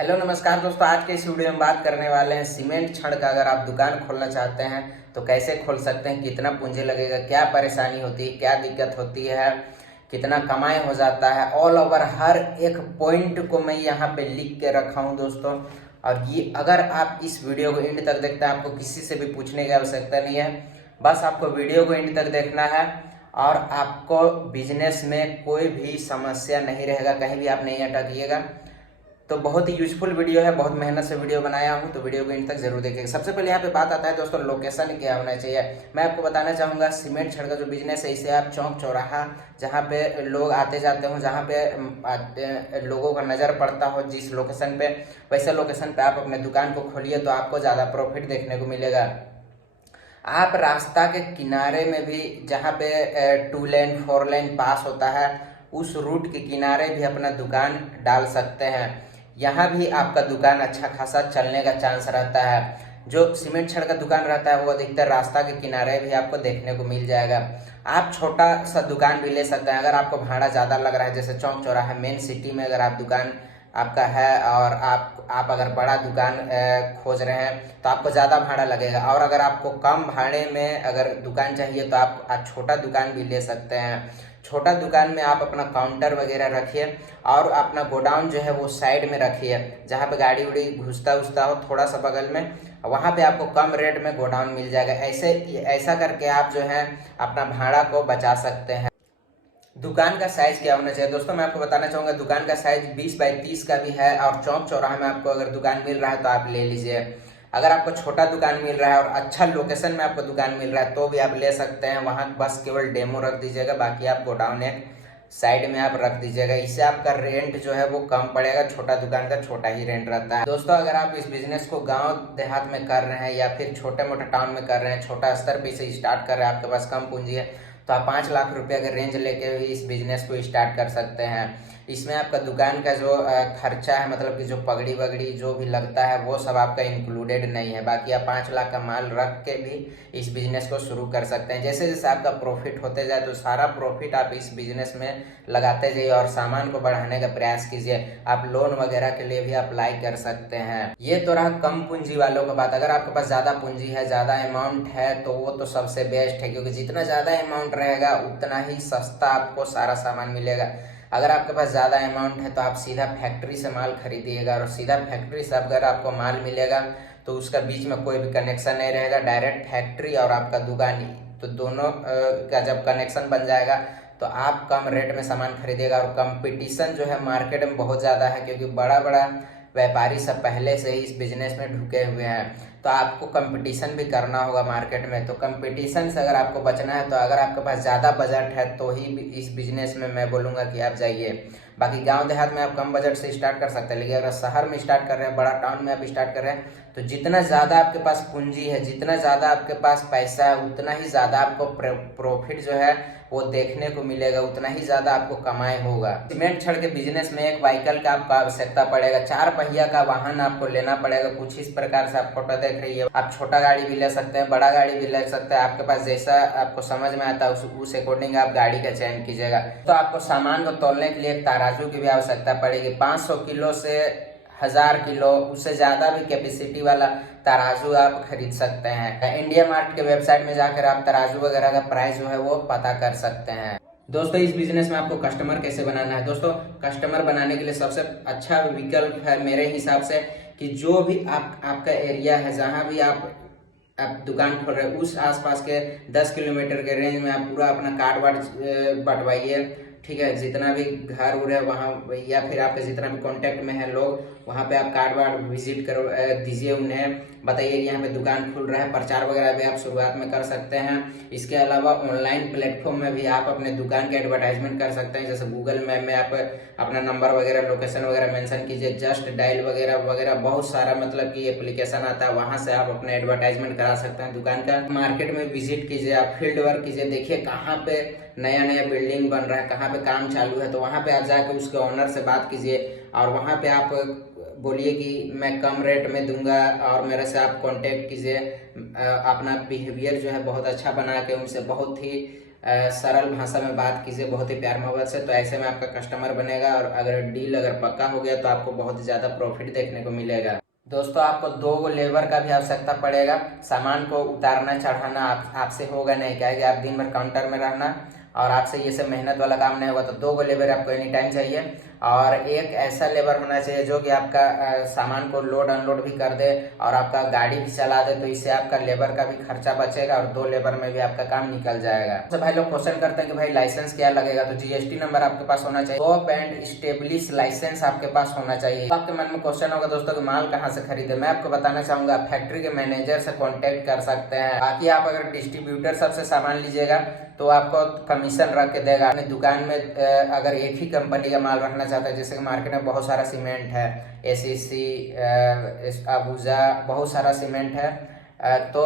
Hello नमस्कार दोस्तों, आज के इस वीडियो में बात करने वाले हैं सीमेंट छड़ का। अगर आप दुकान खोलना चाहते हैं तो कैसे खोल सकते हैं, कितना पूंजी लगेगा, क्या परेशानी होती है, क्या दिक्कत होती है, कितना कमाई हो जाता है, ऑल ओवर हर एक पॉइंट को मैं यहाँ पे लिख के रखा हूँ दोस्तों। और ये अगर आप इस वीडियो को एंड तक देखते हैं, आपको किसी से भी पूछने की आवश्यकता नहीं है, बस आपको वीडियो को एंड तक देखना है और आपको बिजनेस में कोई भी समस्या नहीं रहेगा, कहीं भी आप नहीं अटकिएगा। तो बहुत ही यूजफुल वीडियो है, बहुत मेहनत से वीडियो बनाया हूँ, तो वीडियो को इन तक जरूर देखिएगा। सबसे पहले यहाँ पे बात आता है दोस्तों, लोकेशन क्या होना चाहिए। मैं आपको बताना चाहूँगा, सीमेंट छड़ का जो बिजनेस है, इसे आप चौक चौराहा जहाँ पे लोग आते जाते हो, जहाँ पे लोगों का नज़र पड़ता हो, जिस लोकेशन पे, वैसे लोकेशन पे आप अपने दुकान को खोलिए तो आपको ज़्यादा प्रॉफिट देखने को मिलेगा। आप रास्ता के किनारे में भी, जहाँ पे 2 लेन 4 लेन पास होता है, उस रूट के किनारे भी अपना दुकान डाल सकते हैं। यहाँ भी आपका दुकान अच्छा खासा चलने का चांस रहता है। जो सीमेंट छड़ का दुकान रहता है वो अधिकतर रास्ता के किनारे भी आपको देखने को मिल जाएगा। आप छोटा सा दुकान भी ले सकते हैं अगर आपको भाड़ा ज़्यादा लग रहा है। जैसे चौक चौराहा मेन सिटी में अगर आप दुकान आपका है और आप अगर बड़ा दुकान खोज रहे हैं तो आपको ज़्यादा भाड़ा लगेगा। और अगर आपको कम भाड़े में अगर दुकान चाहिए तो आप छोटा दुकान भी ले सकते हैं। छोटा दुकान में आप अपना काउंटर वगैरह रखिए और अपना गोडाउन जो है वो साइड में रखिए, जहाँ पे गाड़ी उड़ी घुसता उठता हो थोड़ा सा बगल में, वहाँ पे आपको कम रेट में गोडाउन मिल जाएगा। ऐसा करके आप जो है अपना भाड़ा को बचा सकते हैं। दुकान का साइज क्या होना चाहिए दोस्तों, मैं आपको बताना चाहूँगा, दुकान का साइज 20 बाई 30 का भी है और चौक चौराहे में आपको अगर दुकान मिल रहा है तो आप ले लीजिए। अगर आपको छोटा दुकान मिल रहा है और अच्छा लोकेशन में आपको दुकान मिल रहा है तो भी आप ले सकते हैं। वहाँ बस केवल डेमो रख दीजिएगा, बाकी आप गोडाउन एक साइड में आप रख दीजिएगा। इससे आपका रेंट जो है वो कम पड़ेगा। छोटा दुकान का छोटा ही रेंट रहता है दोस्तों। अगर आप इस बिजनेस को गांव देहात में कर रहे हैं या फिर छोटे मोटे टाउन में कर रहे हैं, छोटा स्तर पे से स्टार्ट कर रहे हैं, आपके पास कम पूंजी है, तो आप 5 लाख रुपए का रेंज लेके भी इस बिजनेस को स्टार्ट कर सकते हैं। इसमें आपका दुकान का जो खर्चा है, मतलब कि जो पगड़ी वगड़ी जो भी लगता है वो सब आपका इंक्लूडेड नहीं है। बाकी आप 5 लाख का माल रख के भी इस बिजनेस को शुरू कर सकते हैं। जैसे जैसे आपका प्रॉफिट होते जाए तो सारा प्रॉफिट आप इस बिजनेस में लगाते जाइए और सामान को बढ़ाने का प्रयास कीजिए। आप लोन वगैरह के लिए भी अप्लाई कर सकते हैं। ये तो रहा कम पूंजी वालों का बात। अगर आपके पास ज़्यादा पूंजी है, ज़्यादा अमाउंट है, तो वो तो सबसे बेस्ट है, क्योंकि जितना ज़्यादा अमाउंट रहेगा उतना ही सस्ता आपको सारा सामान मिलेगा। अगर आपके पास ज़्यादा अमाउंट है तो आप सीधा फैक्ट्री से माल खरीदिएगा और सीधा फैक्ट्री से अगर आपको माल मिलेगा तो उसका बीच में कोई भी कनेक्शन नहीं रहेगा। डायरेक्ट फैक्ट्री और आपका दुकान, तो दोनों का जब कनेक्शन बन जाएगा तो आप कम रेट में सामान खरीदिएगा। और कंपटीशन जो है मार्केट में बहुत ज़्यादा है, क्योंकि बड़ा बड़ा व्यापारी सब पहले से ही इस बिजनेस में ढुके हुए हैं। तो आपको कंपटीशन भी करना होगा मार्केट में। तो कंपटीशन से अगर आपको बचना है तो अगर आपके पास ज़्यादा बजट है तो ही इस बिजनेस में मैं बोलूँगा कि आप जाइए। बाकी गांव देहात में आप कम बजट से स्टार्ट कर सकते हैं, लेकिन अगर शहर में स्टार्ट कर रहे हैं, बड़ा टाउन में आप स्टार्ट कर रहे हैं, तो जितना ज़्यादा आपके पास पूंजी है, जितना ज़्यादा आपके पास पैसा है, उतना ही ज़्यादा आपको प्रॉफिट जो है वो देखने को मिलेगा, उतना ही ज़्यादा आपको कमाई होगा। सीमेंट छड़ के बिजनेस में एक व्हीकल का आपको आवश्यकता पड़ेगा, 4 पहिया का वाहन आपको लेना पड़ेगा। कुछ इस प्रकार से आप फोटो देख रही है। आप छोटा गाड़ी भी ले सकते हैं, बड़ा गाड़ी भी ले सकते हैं, आपके पास जैसा आपको समझ में आता है उस अकॉर्डिंग आप गाड़ी का चयन कीजिएगा। तो आपको सामान को तौलने के लिए एक तराजू की भी आवश्यकता पड़ेगी। 500 किलो से 1000 किलो, उससे ज़्यादा भी कैपेसिटी वाला तराजू आप खरीद सकते हैं। इंडिया मार्ट के वेबसाइट में जाकर आप तराजू वगैरह का प्राइस जो है वो पता कर सकते हैं। दोस्तों, इस बिजनेस में आपको कस्टमर कैसे बनाना है दोस्तों, कस्टमर बनाने के लिए सबसे अच्छा विकल्प है मेरे हिसाब से कि जो भी आपका एरिया है, जहाँ भी आप दुकान खोल रहे हैं, उस आसपास के 10 किलोमीटर के रेंज में आप पूरा अपना कार्ड वार्ड बंटवाइए। ठीक है, जितना भी घर उर है वहाँ, या फिर आपके जितना भी कांटेक्ट में है लोग, वहाँ पे आप कार्ड वार्ड विजिट करो दीजिए, उन्हें बताइए कि यहाँ पे दुकान खुल रहा है। प्रचार वगैरह भी आप शुरुआत में कर सकते हैं। इसके अलावा ऑनलाइन प्लेटफॉर्म में भी आप अपने दुकान के एडवर्टाइजमेंट कर सकते हैं। जैसे गूगल मैप में आप अपना नंबर वगैरह, लोकेशन वगैरह मेंशन कीजिए, जस्ट डायल वगैरह वगैरह बहुत सारा मतलब कि एप्लीकेशन आता है, वहाँ से आप अपने एडवर्टाइजमेंट करा सकते हैं दुकान का। मार्केट में विजिट कीजिए, आप फील्ड वर्क कीजिए, देखिए कहाँ पे नया नया बिल्डिंग बन रहा है, कहाँ पे काम चालू है, तो वहाँ पे आप जाकर उसके ओनर से बात कीजिए और वहाँ पे आप बोलिए कि मैं कम रेट में दूंगा और मेरे से आप कांटेक्ट कीजिए। अपना बिहेवियर जो है बहुत अच्छा बना के उनसे बहुत ही सरल भाषा में बात कीजिए बहुत ही प्यार मोहब्बत से, तो ऐसे में आपका कस्टमर बनेगा और अगर डील अगर पक्का हो गया तो आपको बहुत ज़्यादा प्रॉफिट देखने को मिलेगा। दोस्तों आपको 2 लेबर का भी आवश्यकता पड़ेगा। सामान को उतारना चढ़ाना आपसे होगा नहीं, क्या है कि आप दिन भर काउंटर में रहना और आपसे ये सब मेहनत वाला काम नहीं होगा। तो 2 लेबर आपको एनी टाइम चाहिए और एक ऐसा लेबर होना चाहिए जो कि आपका सामान को लोड अनलोड भी कर दे और आपका गाड़ी भी चला दे, तो इससे आपका लेबर का भी खर्चा बचेगा और 2 लेबर में भी आपका काम निकल जाएगा। तो भाई लोग क्वेश्चन करते हैं कि भाई लाइसेंस क्या लगेगा, तो जीएसटी नंबर आपके पास होना चाहिए, टॉप एंड स्टेब्लिश लाइसेंस आपके पास होना चाहिए। तो आपके मन में क्वेश्चन होगा दोस्तों कि माल कहाँ से खरीदे, मैं आपको बताना चाहूंगा फैक्ट्री के मैनेजर से कॉन्टेक्ट कर सकते हैं। बाकी आप अगर डिस्ट्रीब्यूटर सबसे सामान लीजिएगा तो आपको कमीशन रख के देगा। अपने दुकान में अगर एक ही कंपनी का माल रखना चाहता है, जैसे कि मार्केट में बहुत सारा सीमेंट है, एसीसी, अबूजा, बहुत सारा सीमेंट है, तो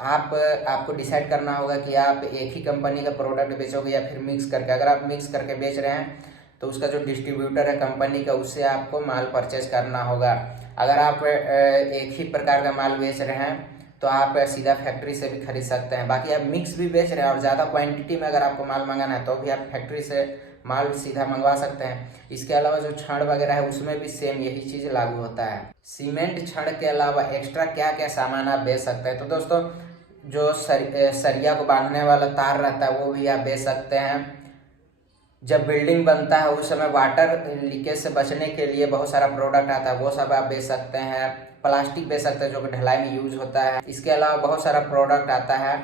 आपको डिसाइड करना होगा कि आप एक ही कंपनी का प्रोडक्ट बेचोगे या फिर मिक्स करके। अगर आप मिक्स करके बेच रहे हैं तो उसका जो डिस्ट्रीब्यूटर है कंपनी का, उससे आपको माल परचेज करना होगा। अगर आप एक ही प्रकार का माल बेच रहे हैं तो आप सीधा फैक्ट्री से भी खरीद सकते हैं। बाकी आप मिक्स भी बेच रहे हैं और ज़्यादा क्वांटिटी में अगर आपको माल मंगाना है तो भी आप फैक्ट्री से माल सीधा मंगवा सकते हैं। इसके अलावा जो छड़ वगैरह है उसमें भी सेम यही चीज़ लागू होता है। सीमेंट छड़ के अलावा एक्स्ट्रा क्या क्या सामान आप बेच सकते हैं, तो दोस्तों जो सरिया को बांधने वाला तार रहता है वो भी आप बेच सकते हैं। जब बिल्डिंग बनता है उस समय वाटर लीकेज से बचने के लिए बहुत सारा प्रोडक्ट आता है, वो सब आप बेच सकते हैं। प्लास्टिक बेच सकते हैं जो कि ढलाई में यूज होता है। इसके अलावा बहुत सारा प्रोडक्ट आता है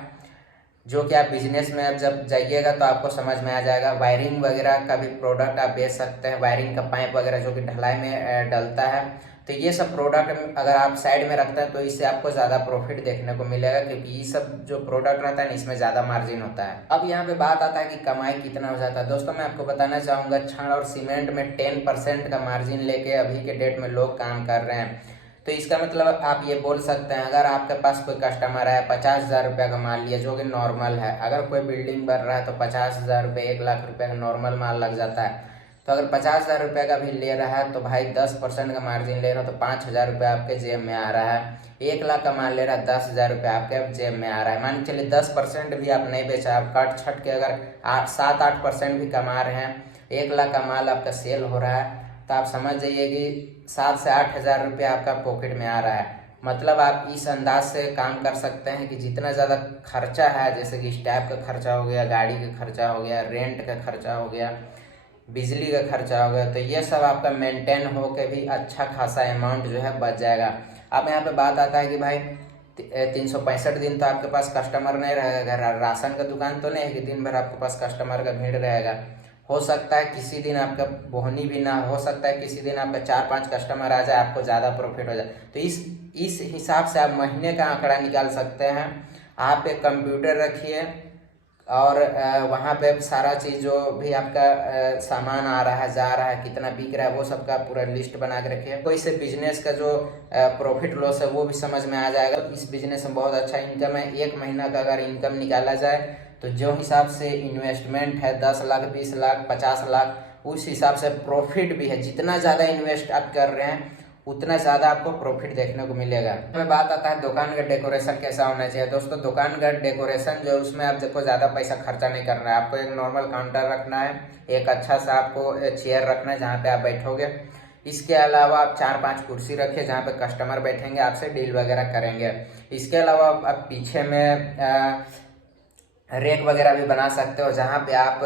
जो कि आप बिजनेस में अब जब जाइएगा तो आपको समझ में आ जाएगा। वायरिंग वगैरह का भी प्रोडक्ट आप बेच सकते हैं, वायरिंग का पाइप वगैरह जो कि ढलाई में डलता है। तो ये सब प्रोडक्ट अगर आप साइड में रखते हैं तो इससे आपको ज़्यादा प्रॉफिट देखने को मिलेगा, क्योंकि ये सब जो प्रोडक्ट रहता है इसमें ज़्यादा मार्जिन होता है। अब यहाँ पे बात आता है कि कमाई कितना हो जाता है। दोस्तों मैं आपको बताना चाहूँगा, छड़ और सीमेंट में 10% का मार्जिन लेके अभी के डेट में लोग काम कर रहे हैं। तो इसका मतलब आप ये बोल सकते हैं, अगर आपके पास कोई कस्टमर है 50,000 रुपये का माल लिया जो कि नॉर्मल है, अगर कोई बिल्डिंग बन रहा है तो 50,000 रुपये 1 लाख रुपये का नॉर्मल माल लग जाता है। तो अगर 50,000 रुपये का भी ले रहा है तो भाई 10% का मार्जिन ले रहा है तो 5,000 रुपये आपके जेब में आ रहा है। 1 लाख का माल ले रहा है 10,000 रुपये आपके जेब में आ रहा है। मान के चलिए 10% भी आप नहीं बेचा, आप कट छट के अगर 7-8% भी कमा रहे हैं, 1 लाख का माल आपका सेल हो रहा है, तो आप समझ जाइए कि 7 से 8,000 रुपये आपका पॉकेट में आ रहा है। मतलब आप इस अंदाज से काम कर सकते हैं कि जितना ज़्यादा खर्चा है, जैसे कि स्टाफ का खर्चा हो गया, गाड़ी का खर्चा हो गया, रेंट का खर्चा हो गया, बिजली का खर्चा हो गया, तो ये सब आपका मेंटेन हो के भी अच्छा खासा अमाउंट जो है बच जाएगा। अब यहाँ पे बात आता है कि भाई 365 दिन तो आपके पास कस्टमर नहीं रहेगा। राशन का दुकान तो नहीं है कि दिन भर आपके पास कस्टमर का भीड़ रहेगा। हो सकता है किसी दिन आपका बोहनी भी ना हो सकता है, किसी दिन आपका 4-5 कस्टमर आ जाए, आपको ज़्यादा प्रॉफिट हो जाए। तो इस हिसाब से आप महीने का आंकड़ा निकाल सकते हैं। आप एक कंप्यूटर रखिए और वहाँ पे सारा चीज़ जो भी आपका सामान आ रहा है, जा रहा है, कितना बिक रहा है, वो सब का पूरा लिस्ट बना के रखिए। कोई से बिजनेस का जो प्रॉफिट लॉस है वो भी समझ में आ जाएगा। इस बिजनेस में बहुत अच्छा इनकम है। 1 महीना का अगर इनकम निकाला जाए तो जो हिसाब से इन्वेस्टमेंट है 10 लाख, 20 लाख, 50 लाख, उस हिसाब से प्रॉफिट भी है। जितना ज़्यादा इन्वेस्ट आप कर रहे हैं उतना ज़्यादा आपको प्रॉफिट देखने को मिलेगा। हमें बात आता है दुकान का डेकोरेशन कैसा होना चाहिए। दोस्तों दुकान का डेकोरेशन जो उसमें आपको ज़्यादा पैसा खर्चा नहीं करना है। आपको एक नॉर्मल काउंटर रखना है, एक अच्छा सा आपको चेयर रखना है जहाँ पे आप बैठोगे। इसके अलावा आप 4-5 कुर्सी रखिए जहाँ पे कस्टमर बैठेंगे, आपसे डील वगैरह करेंगे। इसके अलावा आप पीछे में रेक वगैरह भी बना सकते हो जहाँ पे आप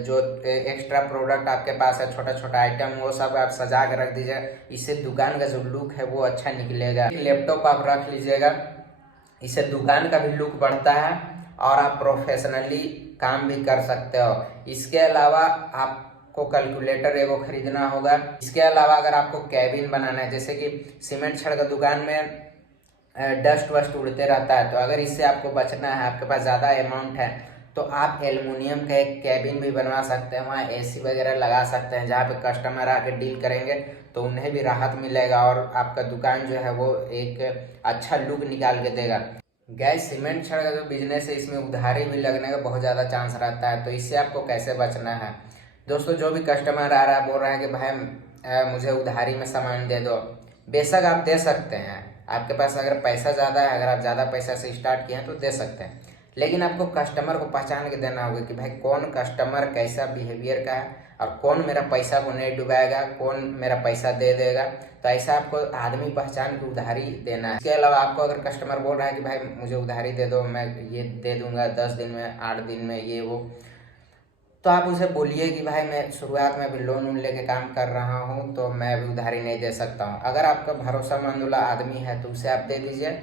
जो एक्स्ट्रा प्रोडक्ट आपके पास है, छोटा छोटा आइटम, वो सब आप सजा के रख दीजिए। इससे दुकान का जो लुक है वो अच्छा निकलेगा। लैपटॉप आप रख लीजिएगा, इससे दुकान का भी लुक बढ़ता है और आप प्रोफेशनली काम भी कर सकते हो। इसके अलावा आपको कैलकुलेटर एगो खरीदना होगा। इसके अलावा अगर आपको कैबिन बनाना है, जैसे कि सीमेंट छड़ का दुकान में डस्ट वस्ट उड़ते रहता है, तो अगर इससे आपको बचना है, आपके पास ज़्यादा अमाउंट है, तो आप एल्युमिनियम का एक कैबिन भी बनवा सकते हैं। वहाँ एसी वगैरह लगा सकते हैं जहाँ पे कस्टमर आके डील करेंगे तो उन्हें भी राहत मिलेगा और आपका दुकान जो है वो एक अच्छा लुक निकाल के देगा। गैस सीमेंट छड़ का जो बिजनेस है इसमें उधारी भी लगने का बहुत ज़्यादा चांस रहता है, तो इससे आपको कैसे बचना है। दोस्तों जो भी कस्टमर आ रहा है बोल रहा है कि भाई मुझे उधारी में सामान दे दो, बेशक आप दे सकते हैं। आपके पास अगर पैसा ज़्यादा है, अगर आप ज़्यादा पैसा से स्टार्ट किए हैं तो दे सकते हैं, लेकिन आपको कस्टमर को पहचान के देना होगा कि भाई कौन कस्टमर कैसा बिहेवियर का है और कौन मेरा पैसा को नहीं डुबाएगा, कौन मेरा पैसा दे देगा। तो ऐसा आपको आदमी पहचान के उधारी देना है। इसके अलावा आपको अगर कस्टमर बोल रहा है कि भाई मुझे उधारी दे दो, मैं ये दे दूंगा 10 दिन में, 8 दिन में, ये वो, तो आप उसे बोलिए कि भाई मैं शुरुआत में अभी लोन लेके काम कर रहा हूँ, तो मैं अभी उधारी नहीं दे सकता हूँ। अगर आपका भरोसामंद वाला आदमी है तो उसे आप दे दीजिए,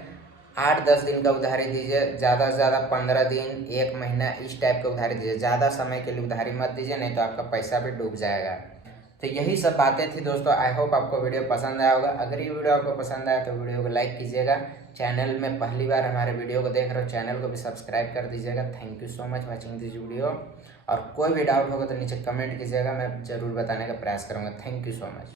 8-10 दिन का उधारी दीजिए, ज़्यादा से ज़्यादा 15 दिन, 1 महीना, इस टाइप का उधारी दीजिए। ज़्यादा समय के लिए उधारी मत दीजिए, नहीं तो आपका पैसा भी डूब जाएगा। तो यही सब बातें थी दोस्तों। आई होप आपको वीडियो पसंद आया होगा। अगर ये वीडियो आपको पसंद आया तो वीडियो को लाइक कीजिएगा। चैनल में पहली बार हमारे वीडियो को देख रहे हो, चैनल को भी सब्सक्राइब कर दीजिएगा। Thank you so much watching this video. और कोई भी डाउट होगा तो नीचे कमेंट कीजिएगा, मैं ज़रूर बताने का प्रयास करूँगा। Thank you so much.